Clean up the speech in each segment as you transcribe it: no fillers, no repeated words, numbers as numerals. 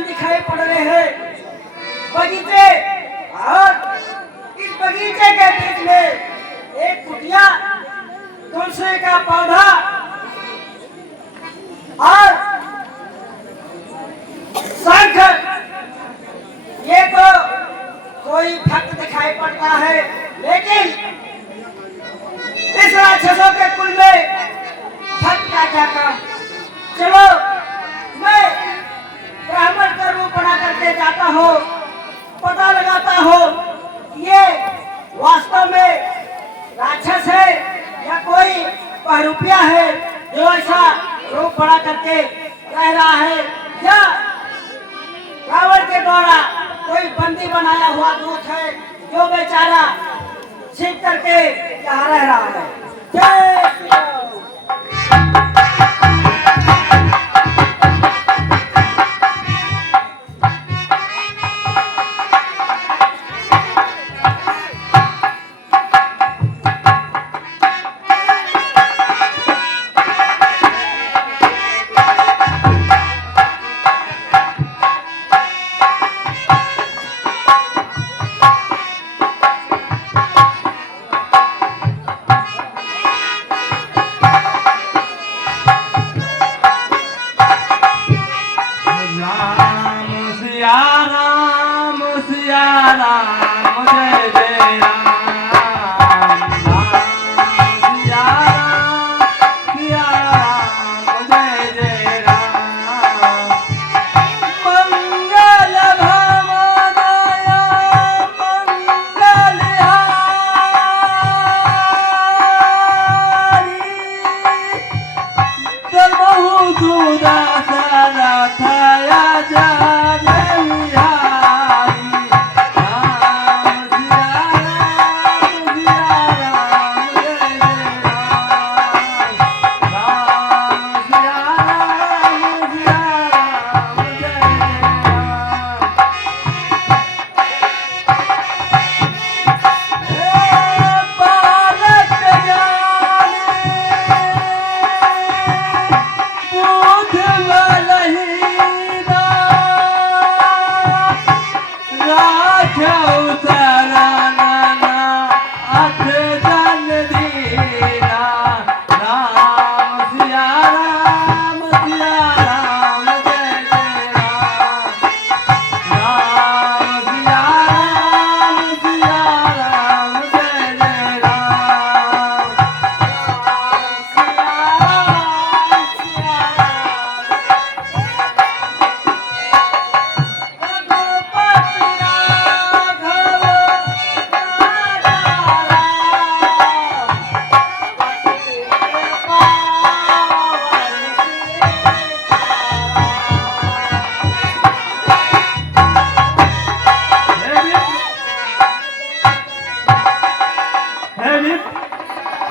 मैदान दिखाई पड़ रहे हैं, बगीचे, और इस बगीचे के बीच में एक कुटिया, तुलसी का पौधा और शंख। ये तो कोई भक्त दिखाई पड़ता है, लेकिन इस राक्षसों के कुल में भक्त का क्या काम। चलो मैं ब्राह्मण का रूप बना करके जाता हूँ, पता लगाता हूँ ये वास्तव में राक्षस है या कोई पहरूपिया है जो ऐसा रूप बना करके रह रहा है, या रावण के द्वारा कोई बंदी बनाया हुआ दूत है जो बेचारा सीख करके यहाँ रह रहा है। जय श्री राम।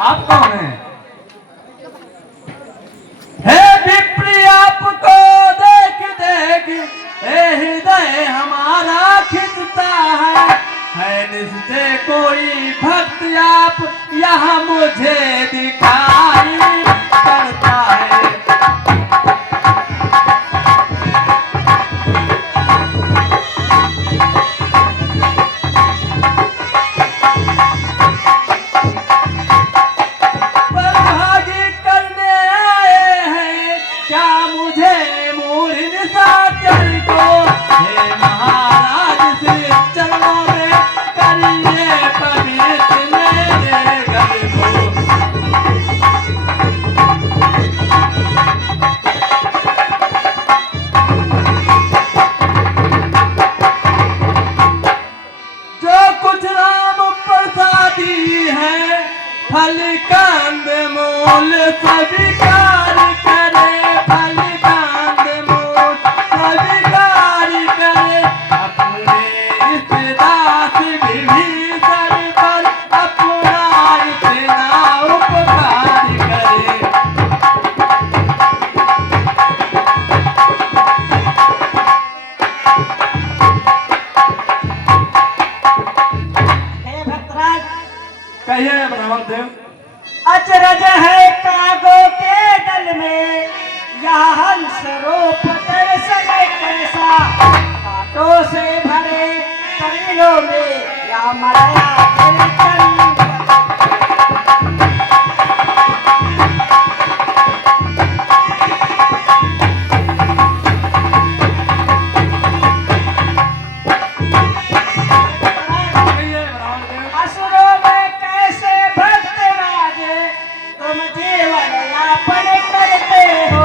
आप कौन हैं? हे विप्री आपको देख देख हृदय हमारा खिंचता है निश्चय कोई भक्त आप यहाँ मुझे दिखाई करता है। फल कंद मूल स्वीकार करे, फल कंद मूल स्वीकार करे, अपने इस दास विभीषण पर अपना इतना उपकार करे। हे भक्तराज, कहिए ब्राह्मण देव। अचरज है कागों के दल में, यह हंस रूप दर्शन कैसा। जंगलों में या मरया कहिए ब्राह्मण देव। असुरों में कैसे भक्त राजे तुम जीवन यापन करते हो।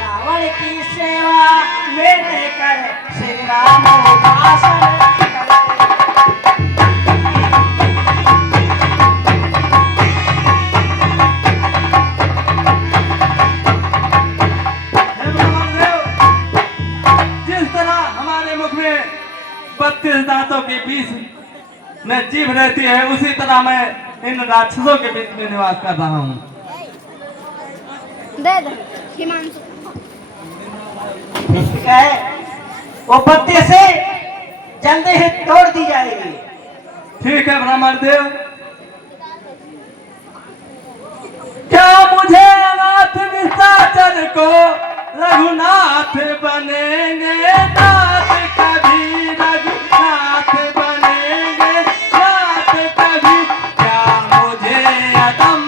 रावण की सेवा मेरे कर श्री राम उपासन करते। हे ब्राह्मण देव, जिस तरह हमारे मुख में 32 दांतों के बीच में जीभ रहती है, उसी तरह मैं इन राक्षसों के बीच में निवास कर रहा हूँ। दे दो हिमांशु। ठीक है, वो पत्ते से जल्दी ही तोड़ दी जाएगी। ठीक है ब्राह्मण देव। क्या मुझे अनाथ निशाचर को रघुनाथ बनेंगे नाथ, कभी रघुनाथ बनेंगे नाथ कभी। क्या मुझे अदम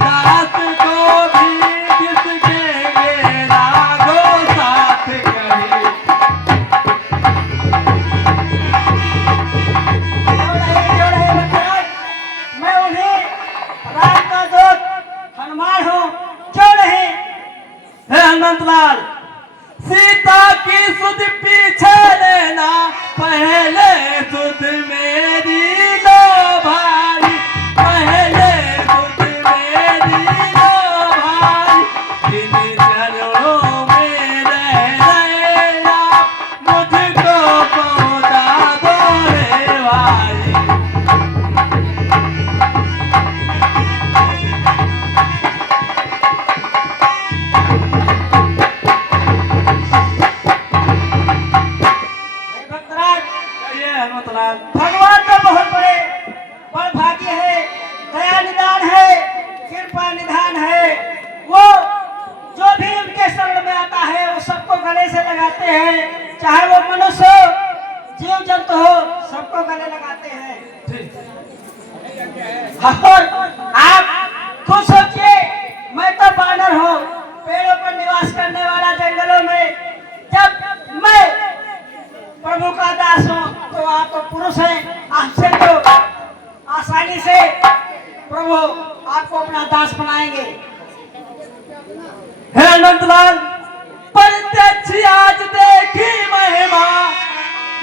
दास को भी घिसकेंगे राघो साथ कभी। जो रहे बच्चा, मैं उन्हें राम का दूत हनुमान हूँ। जो रहे हे अनंतलाल, सीता की सुध पीछे लेना, पहले सुध मेरी लो भाई, पहले सुध मेरी लो भाई। जिन चरणों में रह रहे आप, मुझको पहुंचा दो रे भाई। भक्तराज, कहिए हनुमतलाल। भगवान तो बहुत बड़े बड़ भाग्य है, दया निदान है, कृपा निधान है। वो जो भी उनके शरण में आता है वो सबको गले से लगाते हैं, चाहे वो मनुष्य हो जीव जंतु हो, सबको गले लगाते हैं। ठीक। और आप खुद सोचिए, मैं तो बानर हूँ, पेड़ों पर निवास करने वाला, जंगलों में। जब मैं प्रभु का दास हूँ तो आप तो पुरुष हैं, आपसे तो आसानी से प्रभु आपको अपना दास बनाएंगे। हे अनंतलाल, प्रत्यक्ष आज देखी महिमा,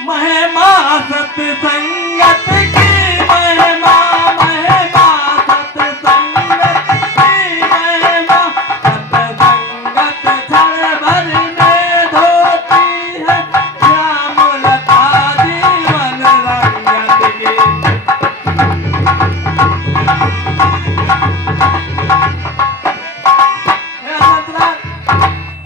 महिमा सत्संगत की महिमा, महिमा सत्संगत की महिमा। सत्संगत क्षण भर में धोती है, श्यामलता जीवन रंगत की। हे अनंतलाल,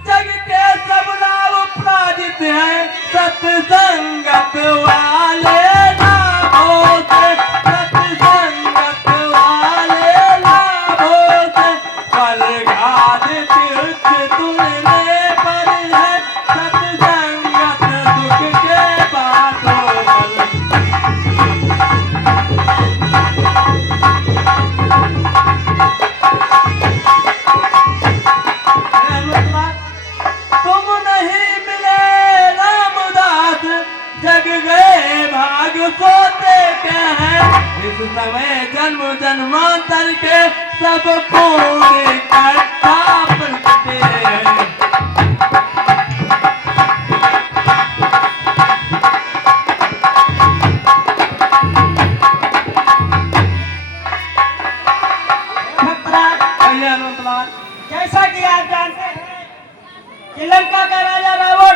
जग के सब लाभ पराजित हैं, सत्संगत वाले लाभों से, सत्संगत वाले लाभों से। स्वर्गादि तीर्थ तुलने पर है, सत्संगत सुख के बातों पर। हे अनंतलाल, तुम नहीं मिले रामदास, जग गए भाग सोते के हैं। इस समय जन्म जन्मांतर के सब पूरे इकट्ठा प्रगटे हैं। भक्तराज, कहिए अनंतलाल। जैसा कि आप जानते हैं कि लंका का राजा रावण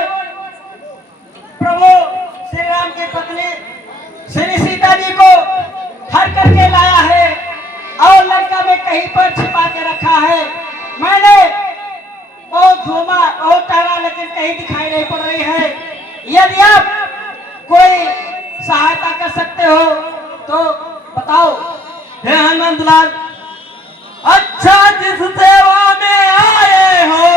प्रभु श्री राम की पत्नी श्री सीता जी को हर करके लाया है और लंका में कहीं पर छिपा के रखा है। मैंने बहुत घूमा, बहुत टहला, लेकिन कहीं दिखाई नहीं पड़ रही है। यदि आप कोई सहायता कर सकते हो तो बताओ। हे अनंतलाल, अच्छा जिस सेवा में आए हो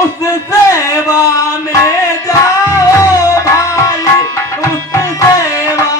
उस सेवा में जाओ भाई, उस सेवा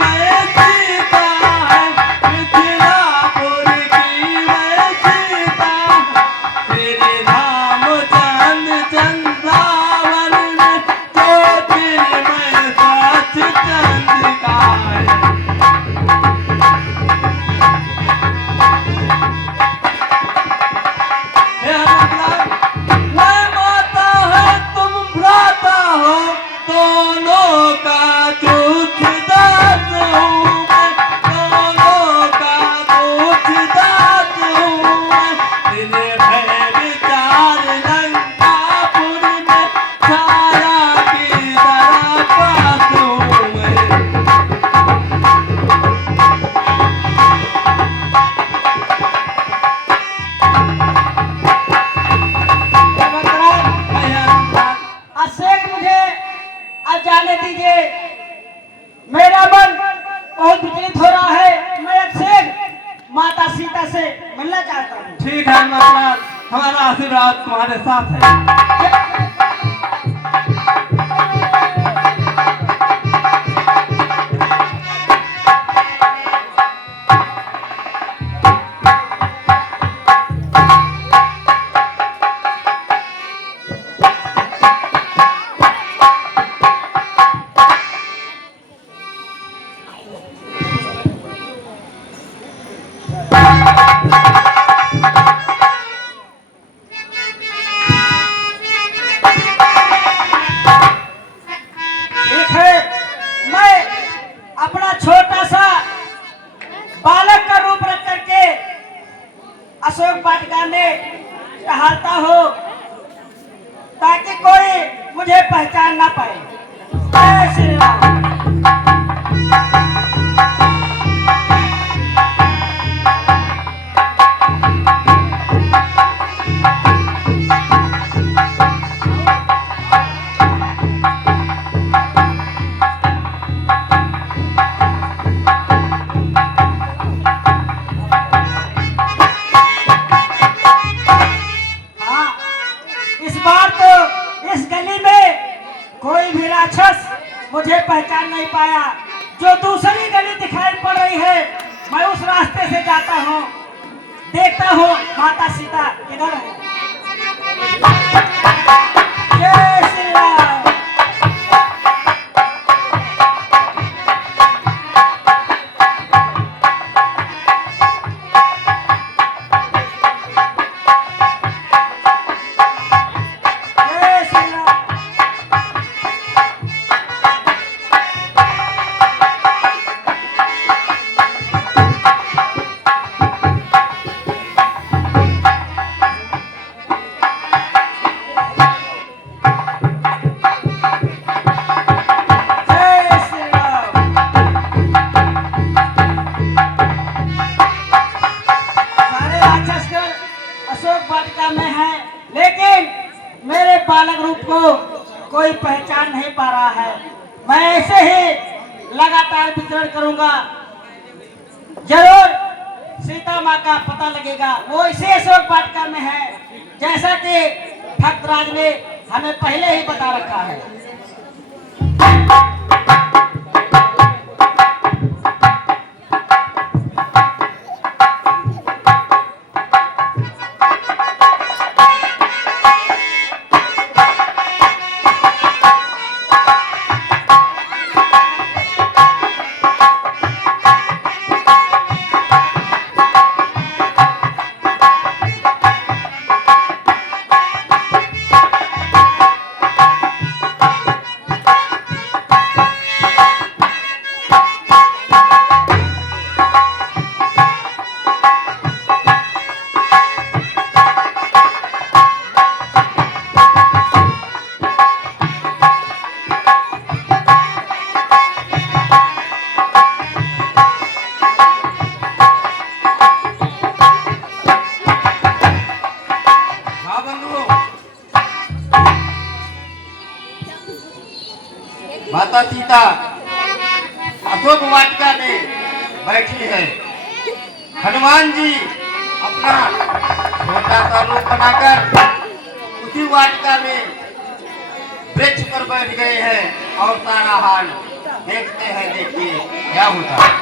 मैं सीता है, मिथिलापुर की मैं सीता, तेरे रामचंद्र चंद्रावन में ज्योतिर्मय सच चंद्रिका है। हे हनुमान, मैं माता है तुम भ्राता हो, दोनों का दूधदात हूँ मैं, दोनों का दूधदात हूँ मैं, तेरे भय विचार लंकापुर में छाया की तरह पास हूँ मैं। हे हनुमान, अशेख मुझे अब जाने दीजिए, मेरा मन बहुत विचलित हो रहा है। मैं अशेख माता सीता से मिलना चाहता हूँ। ठीक है महाराज, हमारा आशीर्वाद तुम्हारे साथ है। ठीक है, मैं अपना छोटा सा बालक का रूप रख करके अशोक वाटिका में टहलता हो, ताकि कोई मुझे पहचान ना पाए। जय श्री राम। हाँ, इस बार तो इस गली में कोई भी राक्षस मुझे पहचान नहीं पाया। जो दूसरी गली दिखाई पड़ रही है, मैं उस रास्ते से जाता हूँ, देखता हूँ माता सीता किधर है। जय श्री राम। जय श्री राम। जय श्री राम। सारे राक्षसगण अशोक वाटिका में हैं, लेकिन मेरे बालक रूप को कोई पहचान नहीं पा रहा है। मैं ऐसे ही लगातार विचरण करूंगा, जरूर सीता माँ का पता लगेगा। वो इसी अशोक वाटिका में है, जैसा कि भक्तराज ने हमें पहले ही बता रखा है। माता सीता अशोक वाटिका में बैठी है। हनुमान जी अपना छोटा सा रूप बनाकर उसी वाटिका में वृक्ष पर बैठ गए हैं और सारा हाल देखते हैं, देखिए क्या होता है।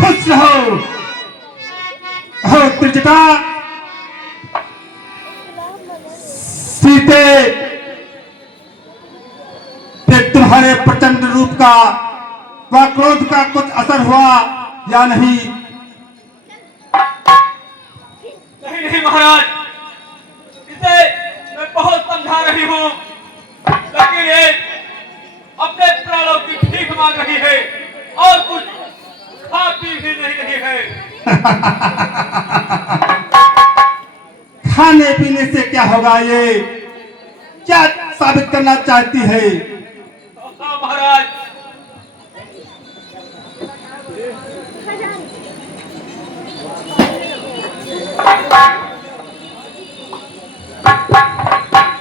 खुश रहो हो त्रिजटा। सीते पे तुम्हारे प्रचंड रूप का व क्रोध का कुछ असर हुआ या नहीं? नहीं नहीं महाराज, इसे मैं बहुत समझा रही हूँ, लेकिन ये अपने प्राणों की भीख मांग रही है और कुछ खा पी भी नहीं रही है। खाने पीने से क्या होगा? ये क्या साबित करना चाहती है? हाँ महाराज,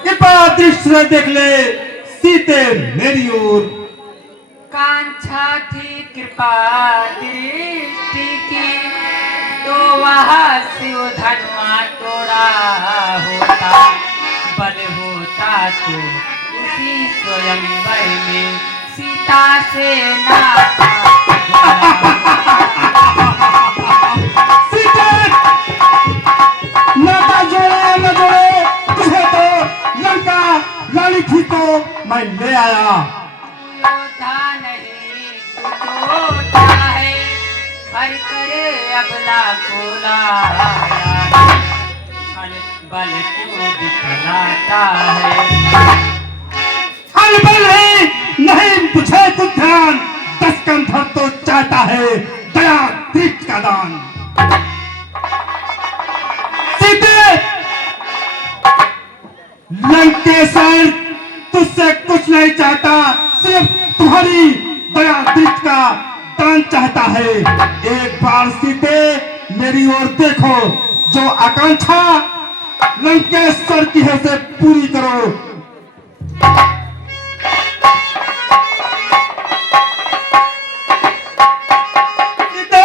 कृपा दृष्टि देख ले सीते मेरी ओर। कांक्षा थी कृपा दृष्टि की, तो वह शिव धनुआ तोड़ा होता। बल होता तो उसी स्वयंवर में सीता से नाता। सीते नाता जोड़े न जोड़े, तुझे तो लंका लानी थी तो मैं ले आया। योद्धा नहीं तू जोता है, हर करे अबला को लाया। बल क्यों दिखलाता है? हर बल है नहीं बुझे कुछ ध्यान, 10 कंधर तो चाहता है दया दृष्टि का दान। सीते लंकेश्वर तुझसे कुछ नहीं चाहता, सिर्फ तुम्हारी दया दृष्टि का दान चाहता है। एक बार सीते मेरी ओर देखो, जो आकांक्षा लंकेश्वर की है उसे पूरी करो। सीते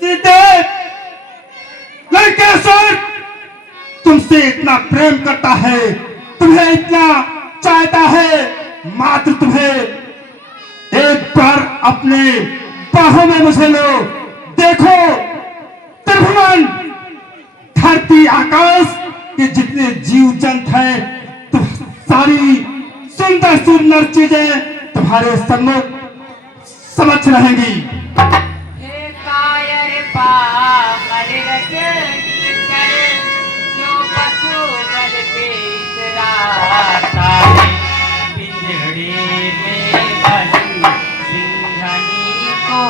सीते लंकेश्वर तुमसे इतना प्रेम करता है, तुम्हें इतना चाहता है, मात्र तुम्हें एक बार अपने बाहों में मुझे लो। देखो त्रिभुवन धरती आकाश के जितने जीव जंत हैं, तो सारी सुंदर सुंदर चीजें तुम्हारे सम्मुख समक्ष रहेंगी। हे कायर पामर रजनीकर, जो पशु बल पे इतराता है। पिंजड़े में बसी सिंघनी को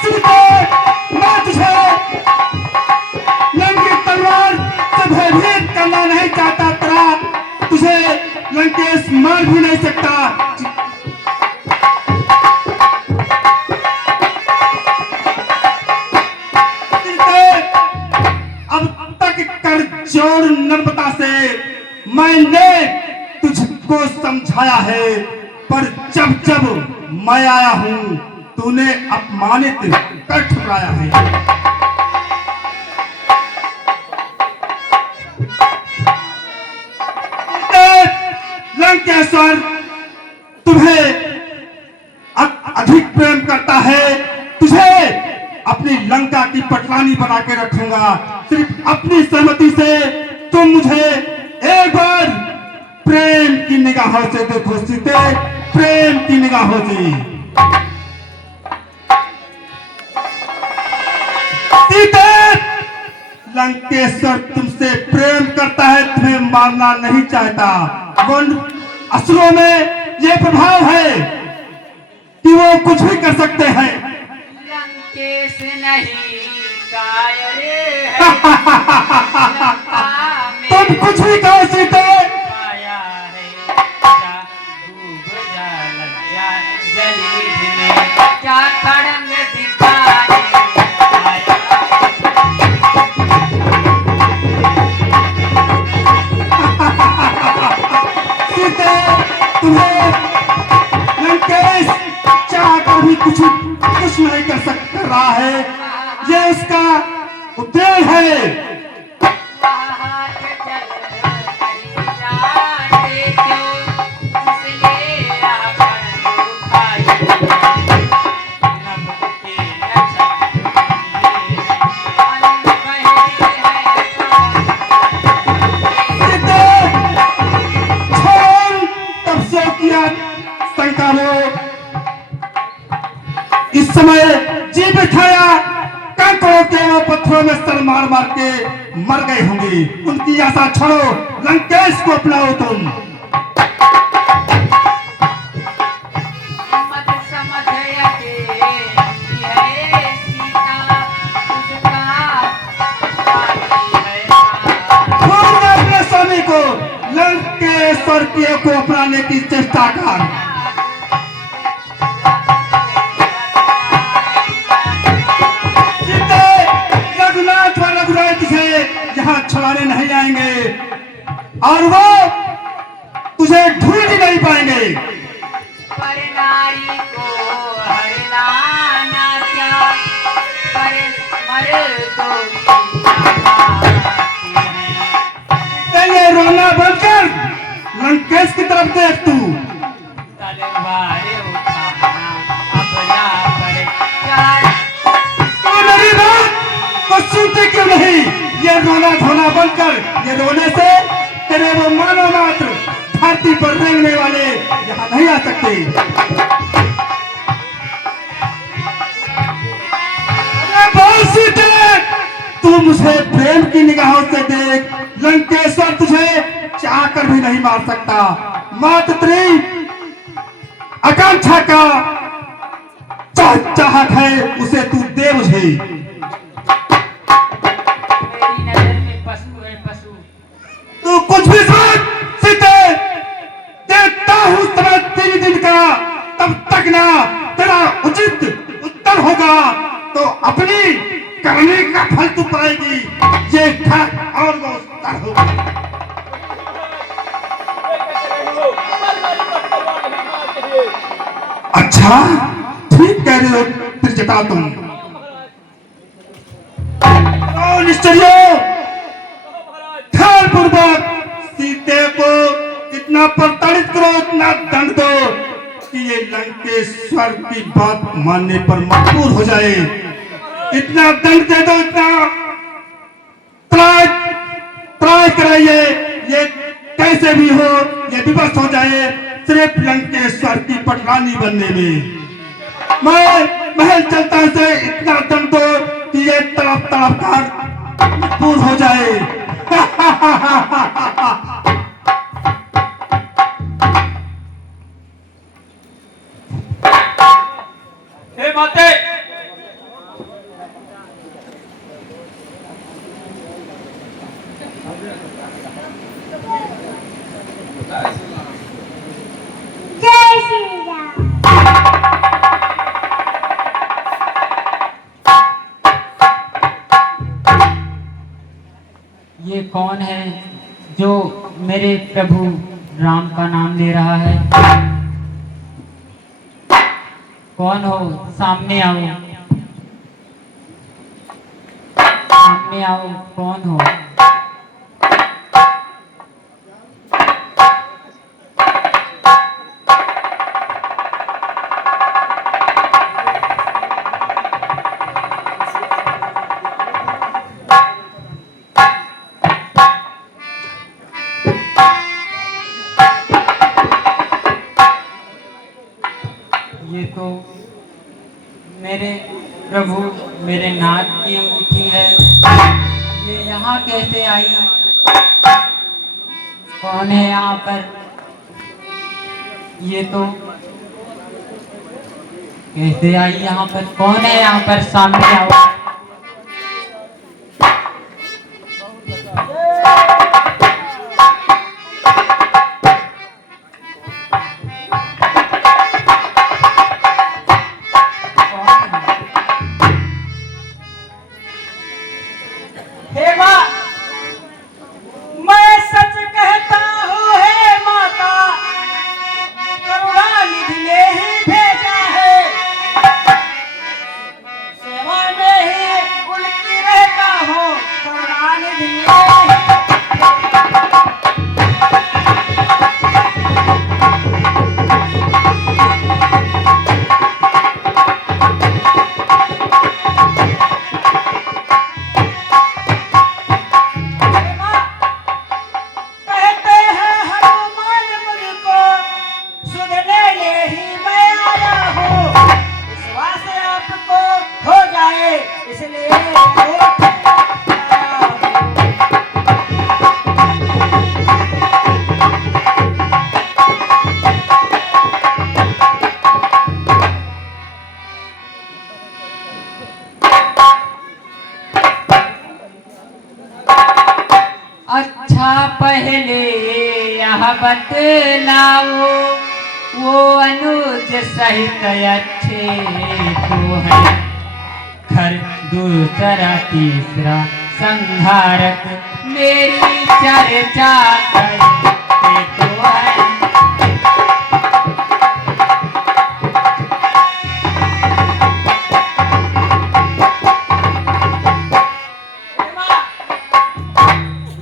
सीते मैं तुझे लंकी तलवार से भयभीत करना नहीं चाहता, तेरा तुझे लंकेश मार भी नहीं सकता। सीते अब तक कर जोड़ नर्मदा से मैंने तुझको समझाया है, पर जब जब मैं आया हूं तूने अपमानित कर ठुकराया है। लंकेश्वर तुम्हें अधिक प्रेम करता है, तुझे अपनी लंका की पटरानी बना के रखूंगा। सिर्फ अपनी सहमति से तुम मुझे एक बार प्रेम की निगाहों से देखो सीते, प्रेम की निगाहों से। सीते लंकेश्वर तुमसे प्रेम करता है, तुम्हें मारना नहीं चाहता। असुरों में यह प्रभाव है कि वो कुछ भी कर सकते हैं। लंकेश नहीं कायर है, लंका में तुम कुछ भी कहो सीते, आया है। जा डूब जलनिधि में क्या खड़ंग दिखाए सीते, तुम्हें लंकेश चाह कर भी कुछ नहीं कर रहा है। ये उसका उद्देश्य है। हाथ जल करी जाने क्यों इसलिए आकर उठाई नभ के लचक मन बहे है सीते, छोड़ तब से किया शंका हो। इस समय जी बिठाया कंकड़ों के वो पत्थरों में सर मार मार के मर गए होंगे। उनकी आशा छोड़ो, लंकेश को अपनाओ तुम। मत समझ अकेली है सीता उसका साथी है छोड़ दे अपने स्वामी को, लंकेश्वर को अपनाने की चेष्टा कर। सीते, रघुनाथ व रघुराय तुझे यहाँ छुड़ाने नहीं आएंगे और वो तुझे ढूंढ ही नहीं पाएंगे। पर नारी को हरलाना क्या पर मर्दों की आवाज़ है ये रोना बनकर लंकेश की तरफ देख तू। तलवार उठाना अपना पर चार तू मेरी बात को सुनती क्यों नहीं? ये रोना धोना बनकर, ये रोने से तेरे वो मानव मात्र धरती पर रेंगने वाले यहाँ नहीं आ सकते। अरे बोल सीते, तू मुझे प्रेम की निगाहों से देख। लंकेश्वर तुझे चाह कर भी नहीं मार सकता। मात्र तेरी आकांक्षा का चाहत है, उसे तू दे मुझे। मेरी नजर में पशु है पशु तू कुछ भी सोच सीते, देखता हूँ समय 3 दिन का, तब तक ना तेरा उचित उत्तर होगा तो अपनी करने का फल तू पाएगी। ये ठग और वो उत्तर होगा। अच्छा, ठीक कह रहे हो त्रिजटा तुम। ओ निश्चर्यों, ध्यानपूर्वक सीते को इतना प्रताड़ित करो, इतना दंड दो कि ये लंकेश्वर की बात मानने पर मजबूर हो जाए। इतना दंड दे दो, इतना त्राय त्राय कराइए, ये कैसे भी हो ये विवश हो जाए सिर्फ लंकेश्वर की पटरानी बनने में। मैं महल चलता से इतना दंड दो कि ये तड़प तड़प कर मजबूर हो जाए। हे माते, जय श्री राम। ये कौन है जो मेरे प्रभु राम का नाम ले रहा है? कौन हो? सामने आओ, सामने आओ, कौन हो? ये तो मेरे प्रभु मेरे नाथ की अंगूठी है। ये यहाँ कैसे आई? कौन है यहाँ पर? ये तो कैसे आई यहाँ पर? कौन है यहाँ पर? सामने आओ। बतलाओ, वो अनुज सहित अच्छे तो है, घर दूसरा तीसरा संहारक मेरी चर्चा करते तो है।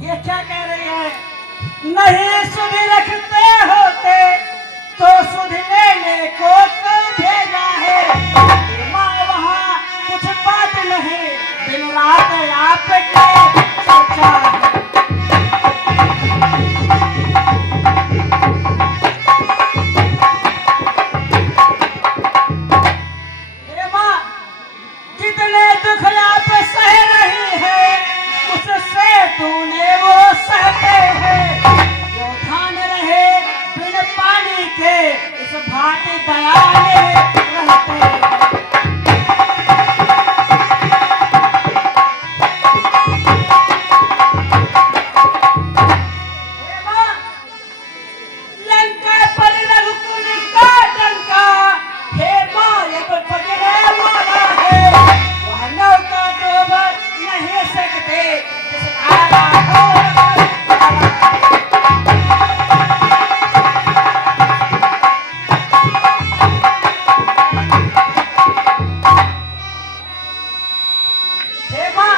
ये क्या कह रही है? नहीं सुध रखते होते तो सुध लेने को क्यों भेजा है? माँ वहाँ कुछ बात नहीं, दिन रात आपके चर्चा है। हे माँ, जितने दुख आप सह रही है, उससे तूने वो सहते हैं। जो धान रहे बिन पानी के, इस भांति दयाले रहते हैं। हे माँ, लंका पर रघुकुल का डंका, हे माँ अब बजने वाला है। वह नौका डूब नहीं सकते, जिस धारा हो हे माँ,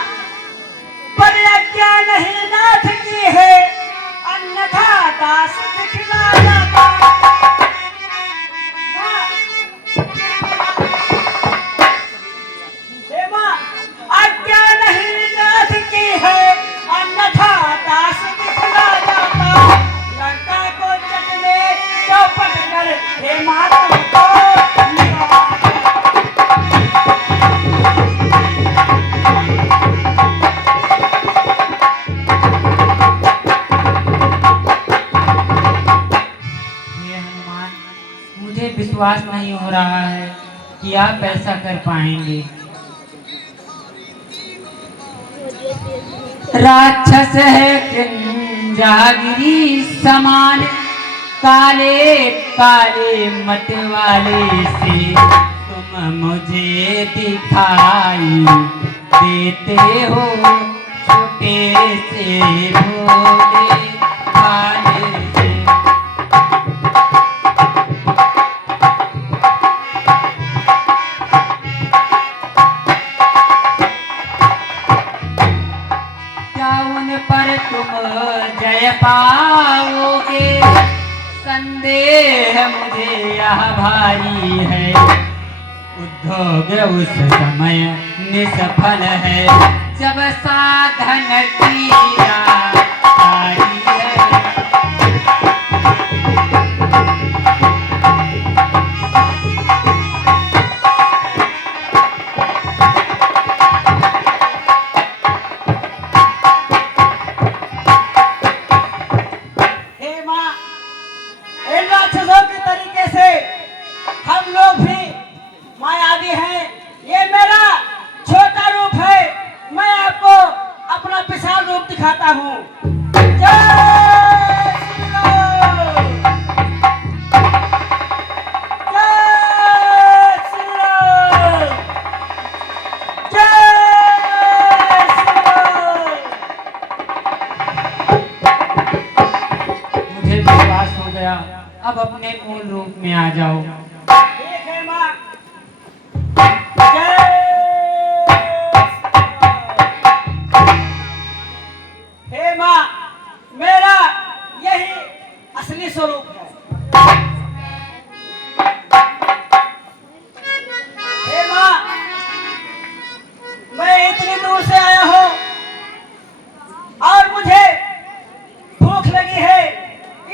परिज्ञा नहीं नाथ की है, अन्यथा दास दिखला जाता। हे माँ, आज्ञा नहीं नाथ की है, अन्यथा दास दिखला जाता। लंका को जग में चौपट कर, हे माँ तुमको निवारा। हे हनुमान, मुझे विश्वास नहीं हो रहा है कि आप ऐसा कर पाएंगे। राक्षस है किंजागिरी समान, काले काले मत वाले से तुम मुझे दिखाई देते हो, छोटे से भोले भाले से। क्या उन पर तुम जय पाओगे? संदेह मुझे यह भारी है, उद्योग उस समय निष्फल है, जब साधन तीरा तारी है। हे माँ, इन राक्षसों के तरीके से हम लोग भी मायावी हैं। ये मेरा छोटा रूप है, मैं आपको अपना विशाल रूप दिखाता हूँ। जय श्री राम! जय श्री राम! जय श्री राम! मुझे विश्वास हो गया, अब अपने मूल रूप में आ जाओ। ठीक है माँ। जय हे माँ, मेरा यही असली स्वरूप है। हे माँ, मैं इतनी दूर से आया हूँ और मुझे भूख लगी है।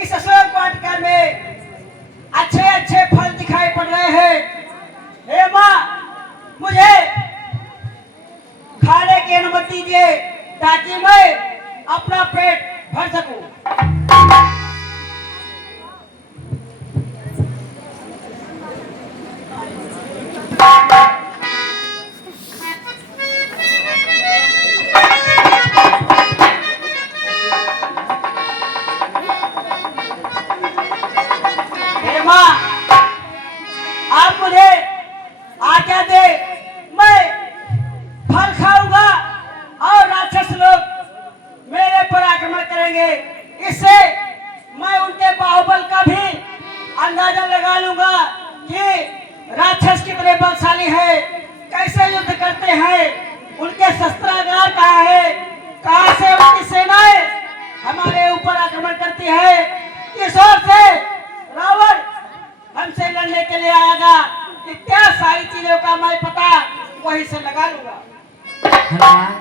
इस अशोक वाटिका में अच्छे अच्छे फल दिखाई पड़ रहे हैं। हे माँ, मुझे खाने की अनुमति दीजिए ताकि मैं अपना पेट भर सकूं। आज्ञा दे, मैं फल खाऊंगा और राक्षस लोग मेरे पर आक्रमण करेंगे। इससे मैं उनके बाहुबल का भी अंदाजा लगा लूंगा कि राक्षस कितने बलशाली है, कैसे युद्ध करते हैं, उनके शस्त्रागार कहाँ है, कहाँ से उनकी सेनाएं हमारे ऊपर आक्रमण करती है, किस ओर से रावण हमसे लड़ने के लिए आएगा। इत्यादि सारी चीजों का मैं पता वहीं से लगा लूंगा। हनुमान,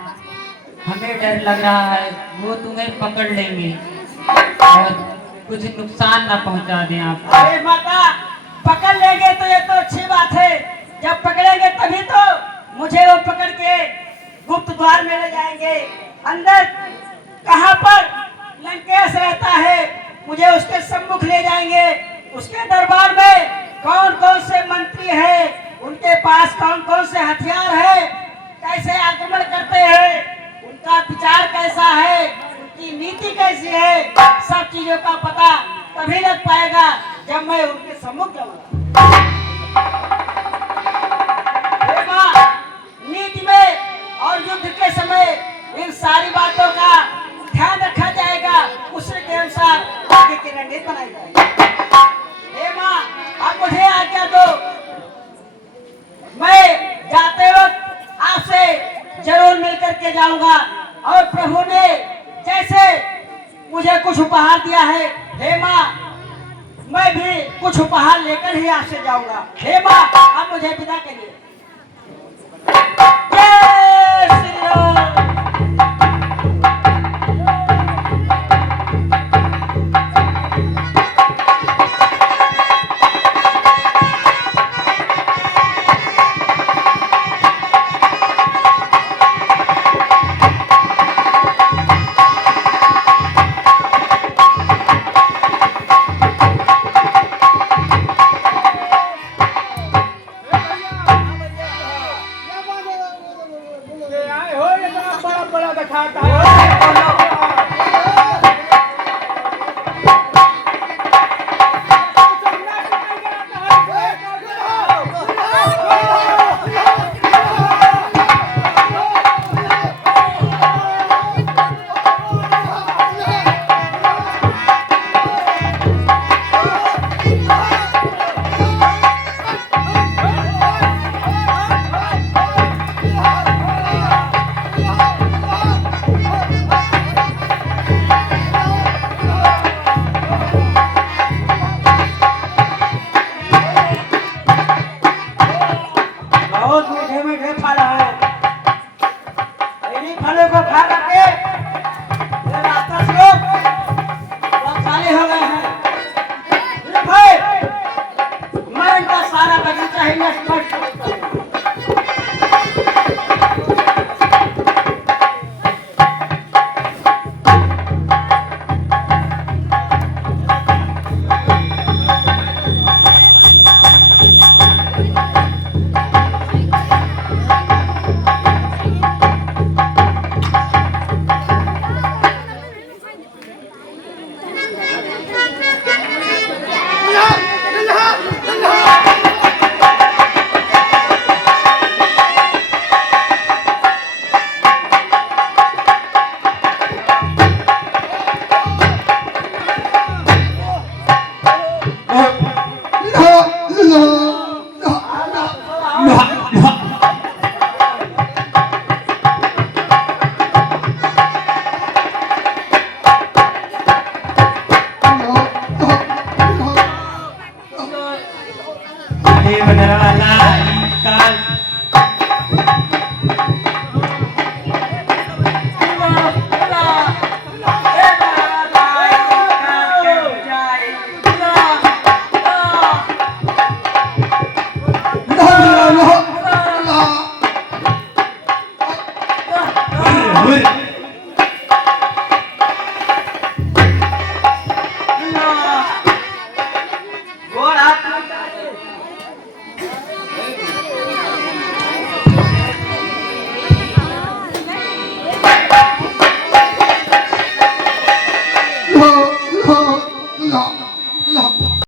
हमें डर लग रहा है वो तुम्हें पकड़ लेंगे और कुछ नुकसान ना पहुंचा दें आपको। अरे माता, पकड़ लेंगे तो ये तो अच्छी बात है, जब पकड़ेंगे तभी तो मुझे वो पकड़ के गुप्त द्वार में ले जाएंगे। अंदर कहाँ पर लंकेश रहता है, मुझे उसके सम्मुख ले जाएंगे। उसके दरबार में कौन कौन से मंत्री हैं, उनके पास कौन कौन से हथियार है, कैसे आक्रमण करते हैं, उनका विचार कैसा है, उनकी नीति कैसी है, सब चीजों का पता तभी लग पाएगा जब मैं उनके सम्मुख जाऊंगा। हे मां, नीति में और युद्ध के समय इन सारी बातों का ध्यान रखा जाएगा, उसी के अनुसार आगे की रणनीति बनाई जाएगी। हे मां, आप मुझे आज्ञा दो, मैं जाते वक्त आपसे जरूर मिलकर के जाऊंगा और प्रभु ने जैसे मुझे कुछ उपहार दिया है, हे मां, मैं भी कुछ उपहार लेकर ही आपसे जाऊंगा। हे मां, आप मुझे विदा करिए। जय श्री राम। बहुत मीठे मीठे फल है, इन्हीं फलों को खा करके ये राक्षस लोग बलशाली हो गए हैं। मैं इनका सारा बगीचा ही नष्ट कर सकता हूं।